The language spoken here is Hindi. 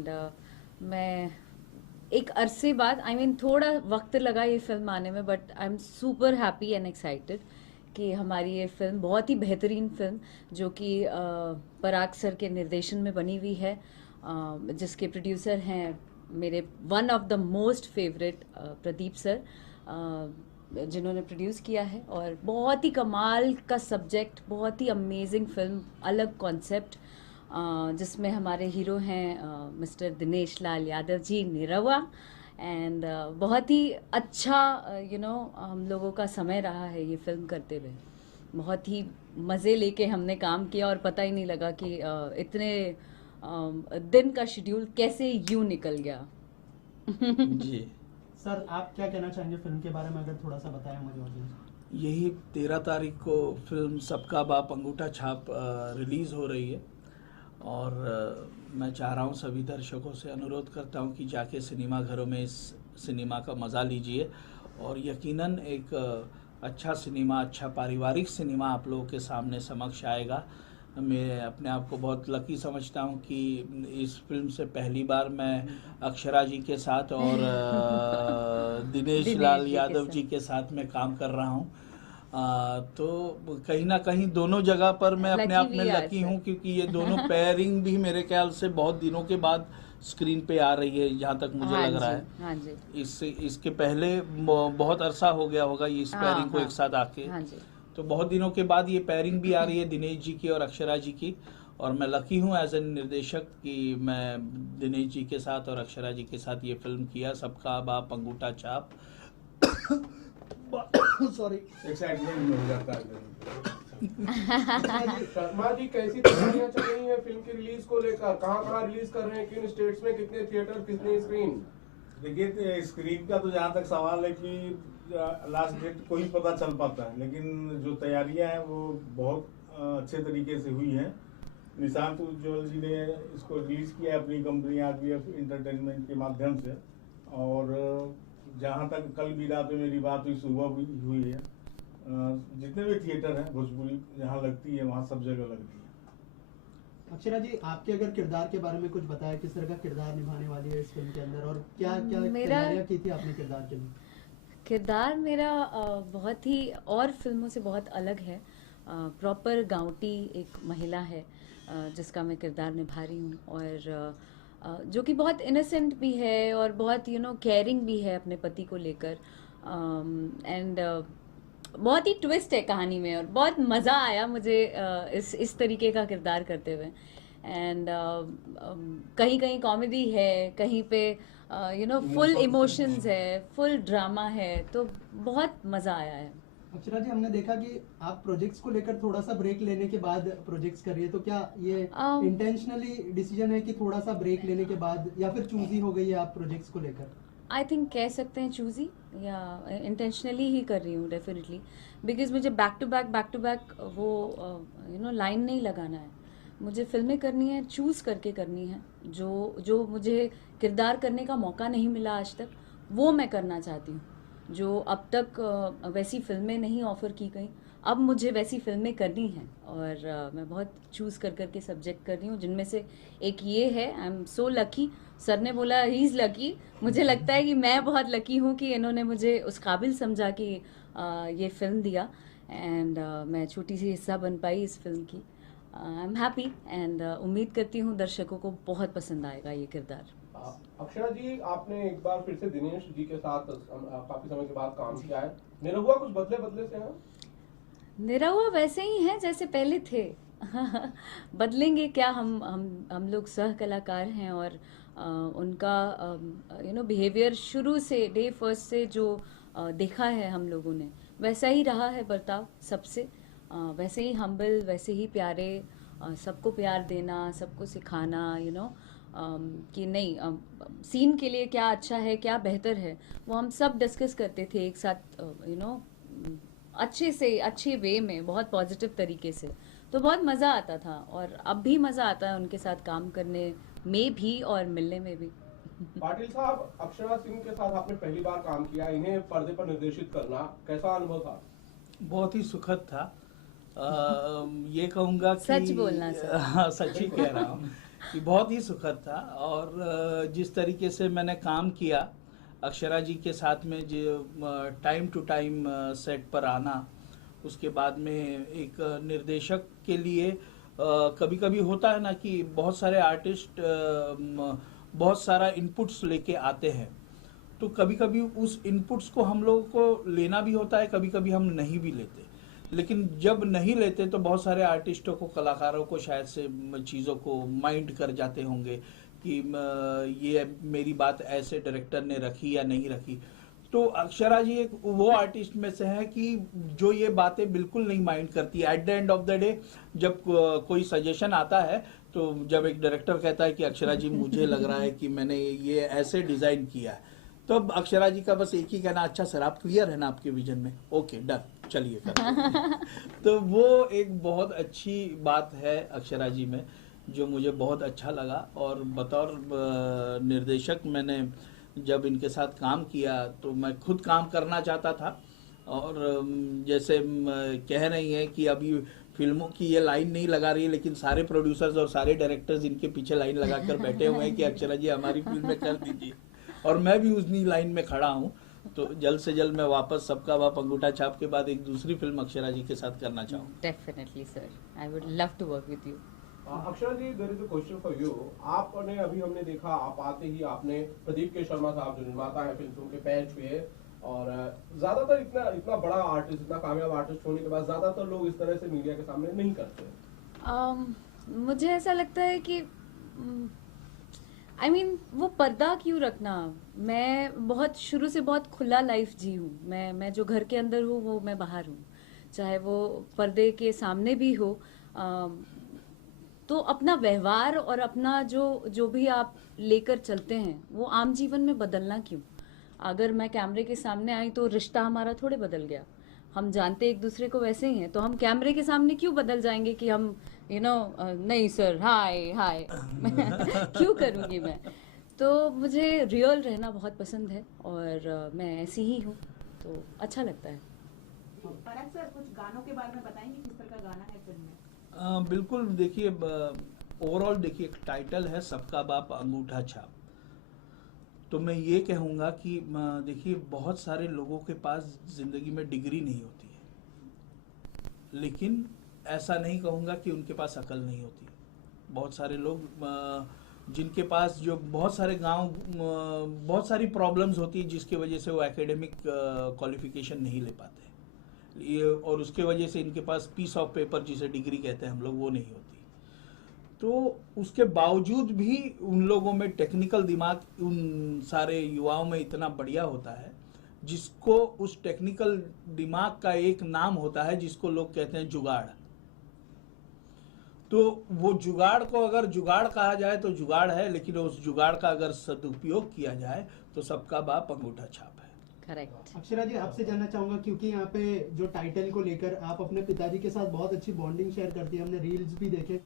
मैं एक अरसे बाद थोड़ा वक्त लगा ये फिल्म आने में, but I am super happy and excited कि हमारी ये फिल्म बहुत ही बेहतरीन फिल्म जो कि पराग सर के निर्देशन में बनी हुई है, जिसके प्रोड्यूसर हैं मेरे one of the most favourite Pradeep sir, जिन्होंने प्रोड्यूस किया है। और बहुत ही कमाल का सब्जेक्ट, बहुत ही अमेजिंग फिल्म, अलग कॉन्सेप्ट, जिसमें हमारे हीरो हैं मिस्टर दिनेश लाल यादव जी निरहुआ। एंड बहुत ही अच्छा हम लोगों का समय रहा है ये फिल्म करते हुए। बहुत ही मज़े लेके हमने काम किया और पता ही नहीं लगा कि इतने दिन का शेड्यूल कैसे यूं निकल गया। जी सर, आप क्या कहना चाहेंगे फिल्म के बारे में, अगर थोड़ा सा बताएं हमारे ऑडियंस को। यही 13 तारीख को फिल्म सबका बाप अंगूठा छाप रिलीज़ हो रही है। और मैं चाह रहा हूँ सभी दर्शकों से अनुरोध करता हूँ कि जाके सिनेमा घरों में इस सिनेमा का मज़ा लीजिए। और यकीनन एक अच्छा सिनेमा, अच्छा पारिवारिक सिनेमा आप लोगों के सामने समक्ष आएगा। मैं अपने आप को बहुत लकी समझता हूँ कि इस फिल्म से पहली बार मैं अक्षरा जी के साथ और दिनेश लाल यादव जी के साथ में काम कर रहा हूँ। तो कहीं ना कहीं दोनों जगह पर मैं अपने आप में लकी हूँ, क्योंकि ये दोनों पेयरिंग भी मेरे ख्याल से बहुत दिनों के बाद स्क्रीन पे आ रही है, जहाँ तक मुझे लग रहा है। हाँ जी। इसके पहले बहुत अरसा हो गया होगा ये इस पेयरिंग को एक साथ आके। हाँ जी। तो बहुत दिनों के बाद ये पेयरिंग भी आ रही है दिनेश जी की और अक्षरा जी की। और मैं लकी हूँ एज ए निर्देशक कि मैं दिनेश जी के साथ और अक्षरा जी के साथ ये फिल्म किया, सबका बाप अंगूठा छाप। सॉरी, एक्साइटमेंट हो जाता है। शर्मा जी, कैसी तैयारियां चल रही हैं फिल्म की रिलीज को लेकर? कहाँ रिलीज कर रहे हैं, किन स्टेट्स में, कितने थिएटर, कितनी स्क्रीन? देखिए, स्क्रीन का तो जहाँ तक सवाल है कि लास्ट डेट को ही पता चल पाता है, लेकिन जो तैयारियां हैं वो बहुत अच्छे तरीके से हुई हैं। निशांत उज्ज्वल जी ने इसको रिलीज किया है अपनी कंपनी आरबीएफ एंटरटेनमेंट के माध्यम से। और जहाँ तक कल भी रात में मेरी बात हुई, सुबह भी हुई है, जितने भी थिएटर हैं भोजपुरी जहाँ लगती है वहाँ सब जगह लगती है। अक्षरा जी, आपके अगर किरदार के बारे में कुछ बताया, किस तरह का किरदार निभाने वाली है इस फिल्म के अंदर, और क्या क्या तैयारियां की थी आपने किरदार के लिए? किरदार मेरा बहुत ही और फिल्मों से बहुत अलग है। प्रॉपर गांवटी एक महिला है जिसका मैं किरदार निभा रही हूँ, और जो कि बहुत इनोसेंट भी है और बहुत केयरिंग भी है अपने पति को लेकर। एंड बहुत ही ट्विस्ट है कहानी में, और बहुत मज़ा आया मुझे इस तरीके का किरदार करते हुए। एंड कहीं कहीं कॉमेडी है, कहीं पे फुल इमोशंस है, फुल ड्रामा है, तो बहुत मज़ा आया है। अक्षरा जी, हमने देखा कि आप प्रोजेक्ट्स को लेकर थोड़ा सा ब्रेक लेने के बाद प्रोजेक्ट्स कर रही है, तो क्या ये इंटेंशनली डिसीजन है कि थोड़ा सा ब्रेक लेने के बाद, या फिर चूजी हो गई है आप प्रोजेक्ट्स को लेकर? आई थिंक कह सकते हैं चूजी, या इंटेंशनली ही कर रही हूँ डेफिनेटली, बिकॉज मुझे बैक टू बैक वो लाइन नहीं लगाना है। मुझे फिल्में करनी है, चूज़ करके करनी है। जो मुझे किरदार करने का मौका नहीं मिला आज तक, वो मैं करना चाहती हूँ। जो अब तक वैसी फिल्में नहीं ऑफ़र की गई, अब मुझे वैसी फिल्में करनी हैं। और मैं बहुत चूज़ कर के सब्जेक्ट कर रही हूँ, जिनमें से एक ये है। I am so lucky. Sir ने बोला ही इज़ लकी, मुझे लगता है कि मैं बहुत लकी हूँ कि इन्होंने मुझे उस काबिल समझा कि ये फ़िल्म दिया। एंड मैं छोटी सी हिस्सा बन पाई इस फिल्म की। आई एम हैप्पी, एंड उम्मीद करती हूँ दर्शकों को बहुत पसंद आएगा ये किरदार। अक्षरा जी, आपने एक बार फिर से दिनेश जी के साथ काफी समय के बाद काम किया है। निरहुआ कुछ बदले से हैं? निरहुआ वैसे ही हैं जैसे पहले थे। बदलेंगे क्या, हम लोग सह कलाकार हैं, और उनका बिहेवियर शुरू से, डे फर्स्ट से जो देखा है हम लोगों ने, वैसा ही रहा है बर्ताव सबसे। वैसे ही हम्बल, वैसे ही प्यारे, सबको प्यार देना, सबको सिखाना, कि नहीं, सीन के लिए क्या अच्छा है, क्या बेहतर है, वो हम सब डिस्कस करते थे एक साथ, अच्छे से, अच्छे वे में, बहुत पॉजिटिव तरीके से। तो बहुत मज़ा आता था, और अब भी मज़ा आता है उनके साथ काम करने में भी और मिलने में भी। पाटिल साहब, अक्षरा सिंह के साथ आपने पहली बार काम किया, इन्हें पर्दे पर निर्देशित करना कैसा अनुभव था? बहुत ही सुखद था। ये कहूँगा कि सच बोलना सर। हाँ, सच ही कह रहा हूँ कि बहुत ही सुखद था। और जिस तरीके से मैंने काम किया अक्षरा जी के साथ में, जो टाइम टू टाइम सेट पर आना, उसके बाद में एक निर्देशक के लिए कभी कभी होता है ना कि बहुत सारे आर्टिस्ट बहुत सारा इनपुट्स लेके आते हैं, तो कभी कभी उस इनपुट्स को हम लोगों को लेना भी होता है, कभी कभी हम नहीं भी लेते। लेकिन जब नहीं लेते तो बहुत सारे आर्टिस्टों को, कलाकारों को शायद से चीज़ों को माइंड कर जाते होंगे कि ये मेरी बात ऐसे डायरेक्टर ने रखी या नहीं रखी। तो अक्षरा जी एक वो आर्टिस्ट में से है कि जो ये बातें बिल्कुल नहीं माइंड करती। At the end of the day जब कोई सजेशन आता है, तो जब एक डायरेक्टर कहता है कि अक्षरा जी मुझे लग रहा है कि मैंने ये ऐसे डिज़ाइन किया है, तो अब अक्षरा जी का बस एक ही कहना, अच्छा सर आप क्लियर है ना आपके विजन में, ओके डन चलिए कर। तो वो एक बहुत अच्छी बात है अक्षरा जी में, जो मुझे बहुत अच्छा लगा। और बतौर निर्देशक मैंने जब इनके साथ काम किया तो मैं खुद काम करना चाहता था। और जैसे कह रही हैं कि अभी फिल्मों की ये लाइन नहीं लगा रही है, लेकिन सारे प्रोड्यूसर्स और सारे डायरेक्टर्स इनके पीछे लाइन लगाकर बैठे हुए हैं कि अक्षरा जी हमारी फिल्म में कर दीजिए, और मैं भी उसी लाइन में खड़ा हूँ। तो जल्द से जल्द मैं वापस सबका बाप अंगूठा छाप के बाद एक दूसरी फिल्म अक्षरा जी के साथ करना चाहूँ। Definitely sir, I would love to work with you. Akshara ji, there is a question for you. आपने अभी हमने देखा, आप आते ही आपने प्रदीप के शर्मा साहब जो निर्माता है फिल्म के पैर छुए, और ज्यादातर इतना बड़ा आर्टिस्ट, इतना कामयाब आर्टिस्ट होने के बाद ज्यादातर लोग इस तरह से मीडिया के सामने नहीं करते। मुझे ऐसा लगता है कि I mean, वो पर्दा क्यों रखना। मैं बहुत शुरू से बहुत खुला लाइफ जी हूँ। मैं जो घर के अंदर हूँ वो मैं बाहर हूँ, चाहे वो पर्दे के सामने भी हो। तो अपना व्यवहार और अपना जो भी आप लेकर चलते हैं वो आम जीवन में बदलना क्यों। अगर मैं कैमरे के सामने आई तो रिश्ता हमारा थोड़े बदल गया। हम जानते एक दूसरे को वैसे ही हैं, तो हम कैमरे के सामने क्यों बदल जाएंगे कि हम नहीं सर हाय हाय क्यों करूँगी मैं। तो मुझे रियल रहना बहुत पसंद है और मैं ऐसी ही हूँ, तो अच्छा लगता है। फरहत सर, कुछ गानों के बारे में बताएंगे, किस तरह का गाना है फिल्म में? बिल्कुल, देखिए ओवरऑल देखिए एक टाइटल है सबका बाप अंगूठा छाप। तो मैं ये कहूँगा कि देखिए बहुत सारे लोगों के पास ज़िंदगी में डिग्री नहीं होती है, लेकिन ऐसा नहीं कहूँगा कि उनके पास अकल नहीं होती। बहुत सारे लोग जिनके पास जो बहुत सारे गांव बहुत सारी प्रॉब्लम्स होती है जिसकी वजह से वो एकेडमिक क्वालिफिकेशन नहीं ले पाते, ये और उसके वजह से इनके पास पीस ऑफ पेपर जिसे डिग्री कहते हैं हम लोग, वो नहीं होती। तो उसके बावजूद भी उन लोगों में टेक्निकल दिमाग उन सारे युवाओं में इतना बढ़िया होता है, जिसको उस टेक्निकल दिमाग का एक नाम होता है जिसको लोग कहते हैं जुगाड़। तो वो जुगाड़ को अगर जुगाड़ कहा जाए तो जुगाड़ है, लेकिन उस जुगाड़ का अगर सदुपयोग किया जाए तो सबका बाप अंगूठा छाप है। करेक्ट। अक्षरा जी, आपसे जानना चाहूंगा, क्योंकि यहाँ पे जो टाइटल को लेकर आप अपने पिताजी के साथ बहुत अच्छी बॉन्डिंग शेयर करती है, हमने रील्स भी देखे।